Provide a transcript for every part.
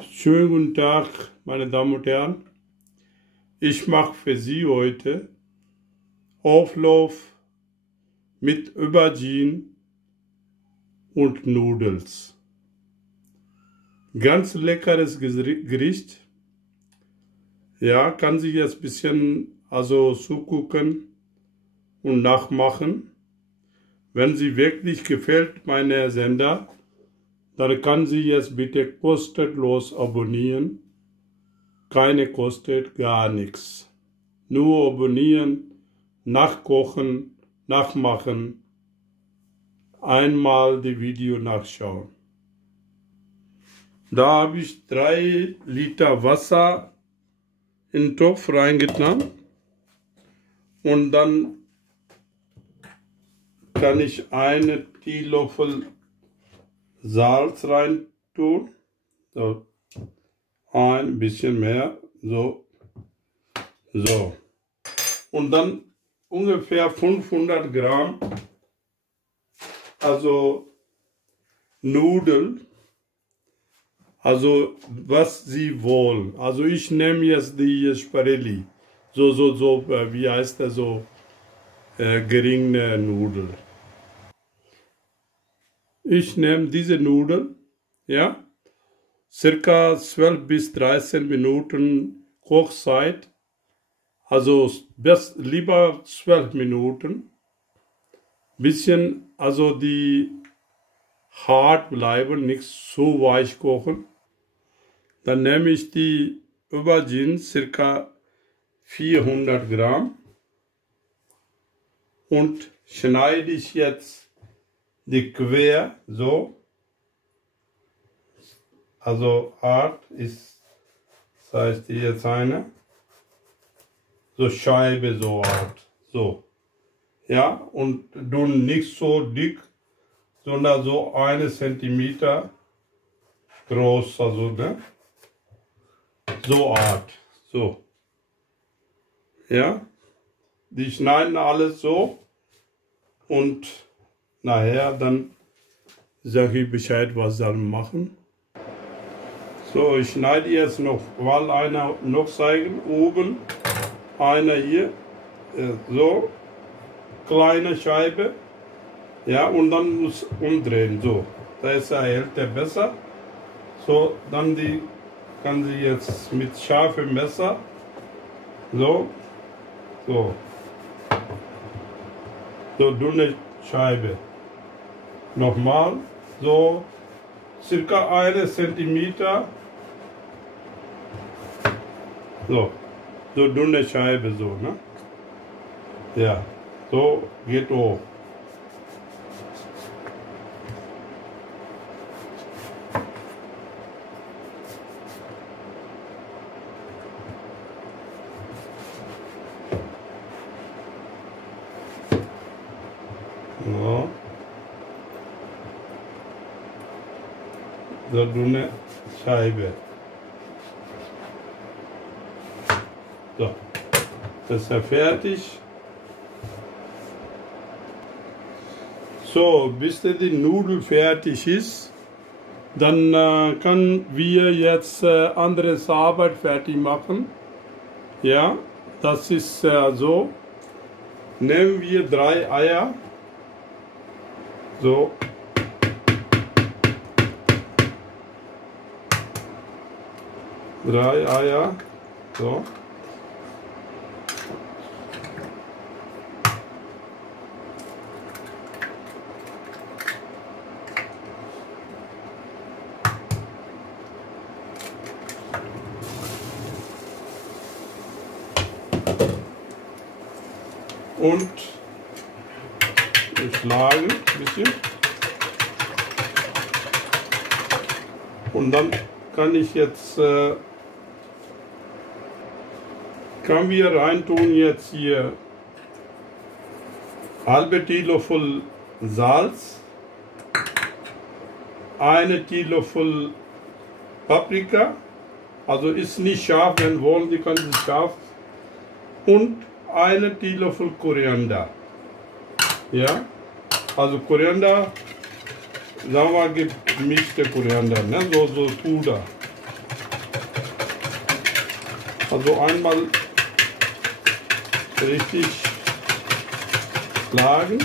Schönen guten Tag, meine Damen und Herren. Ich mache für Sie heute Auflauf mit Aubergine und Nudels. Ganz leckeres Gericht. Ja, kann sich jetzt ein bisschen zugucken und nachmachen. Wenn Sie wirklich gefällt, meine Sender, dann kann Sie jetzt bitte kostenlos abonnieren. Keine kostet gar nichts. Nur abonnieren, nachkochen, nachmachen, einmal die Video nachschauen. Da habe ich 3 Liter Wasser in den Topf reingetan und dann kann ich einen Teelöffel Salz rein tun. So. Ein bisschen mehr, so. Und dann ungefähr 500 Gramm, Nudeln, was Sie wollen. Also ich nehme jetzt die Sparelli, wie heißt das geringe Nudeln. Ich nehme diese Nudeln, ja. Circa 12 bis 13 Minuten Kochzeit, lieber 12 Minuten, bisschen, die hart bleiben, nicht so weich kochen. Dann nehme ich die Aubergine, circa 400 Gramm, und schneide ich jetzt die quer, so. Hart ist, das heißt hier jetzt eine, so Scheibe, so hart, so. Ja, und nun nicht so dick, sondern so 1 Zentimeter groß, ne? So hart, so. Ja, die schneiden alles so und nachher dann sage ich Bescheid, was sie dann machen. So, ich schneide jetzt noch, weil einer noch zeigen, oben, einer hier, so, kleine Scheibe, ja, und dann muss umdrehen, so, da ist hält der besser. So, dann kann sie jetzt mit scharfem Messer, so dünne Scheibe, nochmal, so, circa 1 Zentimeter, so dünne Scheibe, so, ne? Ja, so geht hoch. So. So dünne Scheibe. So, das ist ja fertig. So, bis die Nudel fertig ist, dann können wir jetzt anderes Arbeit fertig machen. Ja, das ist so. Nehmen wir 3 Eier. So. Drei Eier, so. Und schlagen ein bisschen. Und dann kann ich jetzt können wir reintun jetzt hier halbe Teelöffel Salz, 1 Teelöffel Paprika, ist nicht scharf, wenn wollen, die können sie scharf, und 1 Teelöffel Koriander. Ja, Koriander, sagen wir gemischte Koriander, ne? So Puder. Also einmal richtig schlagen.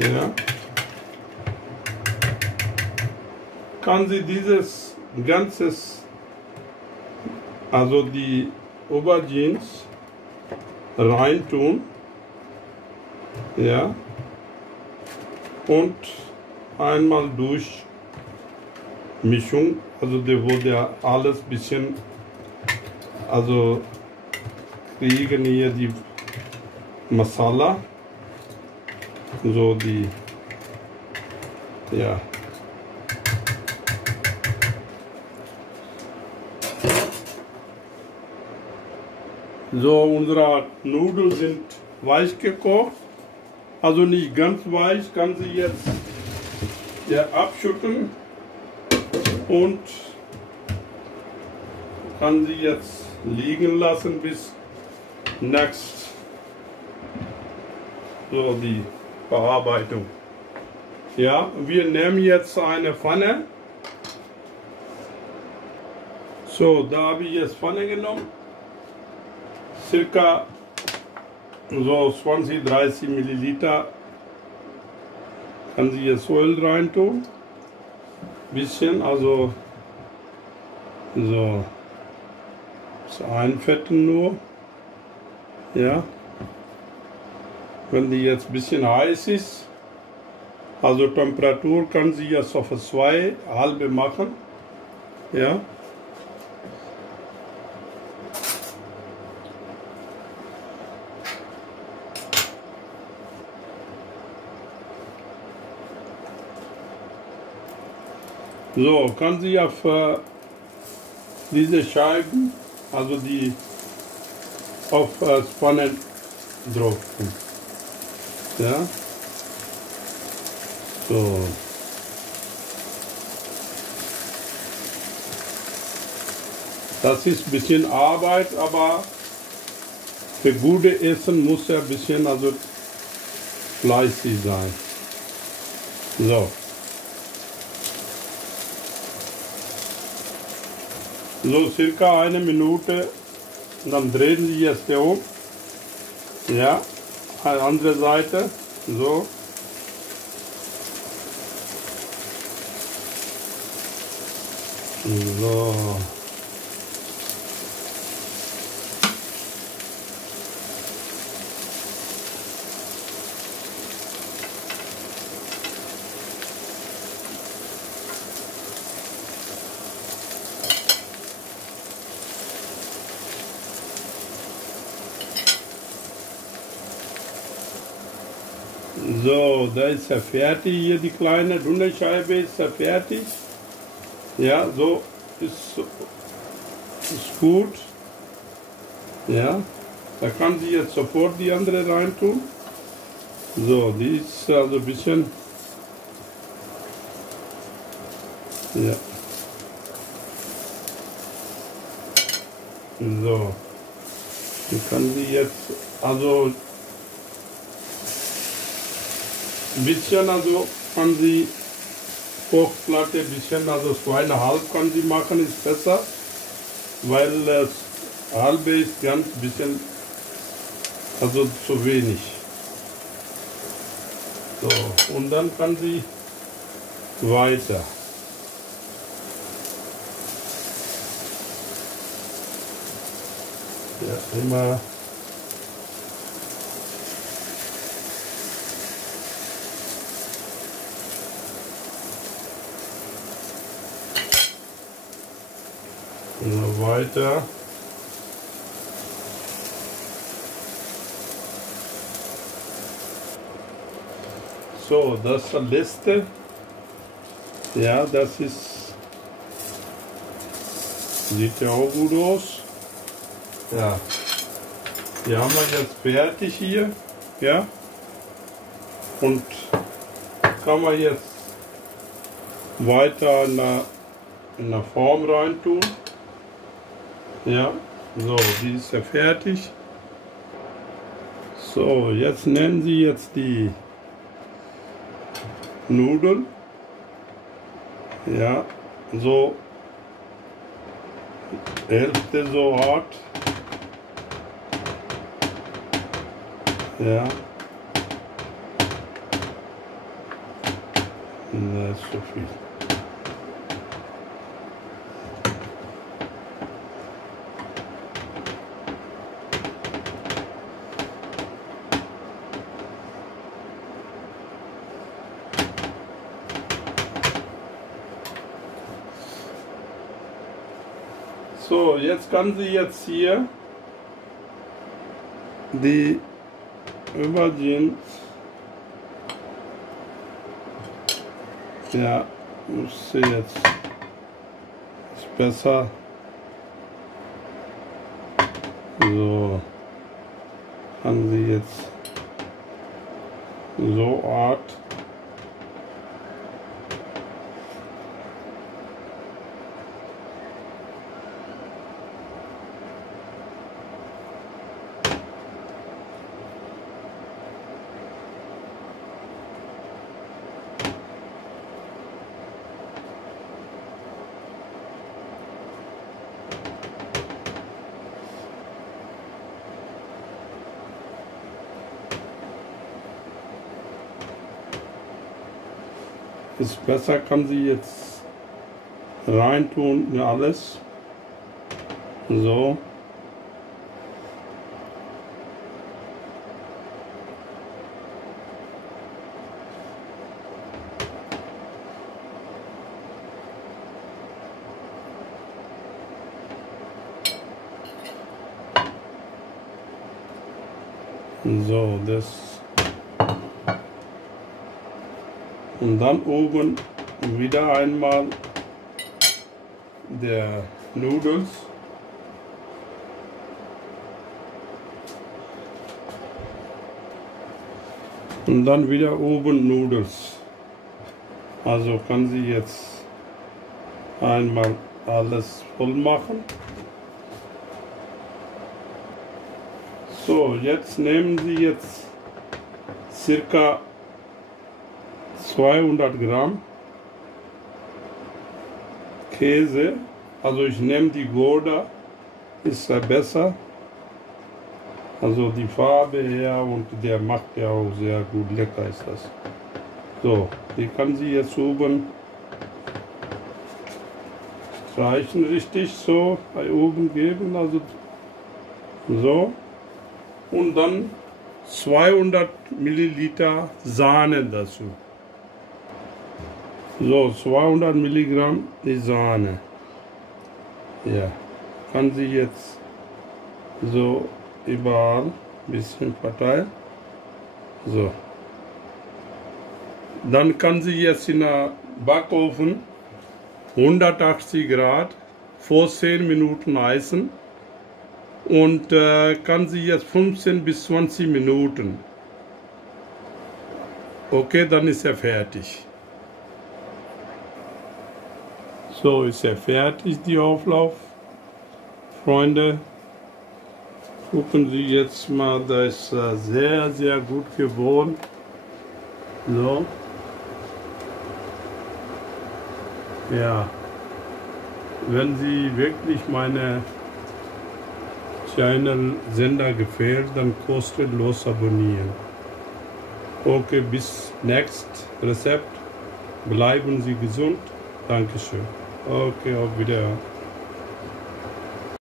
Ja. Kann sie dieses ganzes, also die Aubergines reintun, ja, und einmal durch Mischung, also der wurde ja alles bisschen, also kriegen hier die Masala, so die, ja. So, unsere Nudeln sind weich gekocht, also nicht ganz weich, kann sie jetzt ja, abschütteln und kann sie jetzt liegen lassen bis next, so die Bearbeitung. Ja, wir nehmen jetzt eine Pfanne. So, da habe ich jetzt Pfanne genommen. Circa so 20-30 Milliliter kann sie jetzt Öl reintun. Bisschen, also so das einfetten nur. Ja. Wenn die jetzt ein bisschen heiß ist, also Temperatur kann sie jetzt auf 2 halbe machen. Ja. So, kann sie auf diese Scheiben, also die auf das Pfanne drauf tun. Ja. So. Das ist ein bisschen Arbeit, aber für gute Essen muss ja ein bisschen also fleißig sein. So. So circa 1 Minute, dann drehen Sie jetzt um. Ja, andere Seite. So. So. So, da ist er fertig, hier die kleine dünne Scheibe ist er fertig. Ja, so ist gut. Ja, da kann sie jetzt sofort die andere reintun. So, die ist also ein bisschen, ja. So, die kann sie jetzt, also ein bisschen, also kann sie Kochplatte, ein bisschen, also 2,5 kann sie machen, ist besser, weil das halbe ist ganz bisschen, also zu wenig. So, und dann kann sie weiter. Ja, immer. Noch weiter. So, das ist das letzte. Ja, das ist, sieht ja auch gut aus. Ja, die haben wir jetzt fertig hier. Ja, und kann man jetzt weiter in der Form rein tun. Ja, so, die ist ja fertig. So, jetzt nehmen Sie jetzt die Nudeln. Ja, so Hälfte so hart. Ja. Das ist so viel. So, jetzt kann sie jetzt hier die Aubergine, ja, muss sie jetzt, ist besser, so, kann sie jetzt so Art, ist besser, kann sie jetzt reintun in alles. So. So, das. Und dann oben wieder einmal der Nudels. Und dann wieder oben Nudels. Also kann sie jetzt einmal alles voll machen. So, jetzt nehmen Sie jetzt circa 200 Gramm Käse, also ich nehme die Gouda, ist ja besser, also die Farbe her und der macht ja auch sehr gut, lecker ist das. So, die kann sie jetzt oben streichen, richtig so bei oben geben, also so, und dann 200 Milliliter Sahne dazu. So, 200 Milligramm die Sahne. Ja, kann sie jetzt so überall ein bisschen verteilen. So. Dann kann sie jetzt in der Backofen 180 Grad vor 10 Minuten heizen und kann sie jetzt 15 bis 20 Minuten. Okay, dann ist er fertig. So ist er fertig, die Auflauf. Freunde, gucken Sie jetzt mal, da ist sehr, sehr gut geworden. So. Ja. Wenn Sie wirklich meine Channel-Sender gefällt, dann kostenlos abonnieren. Okay, bis nächstes Rezept. Bleiben Sie gesund. Dankeschön. Okay, auf Wiedersehen.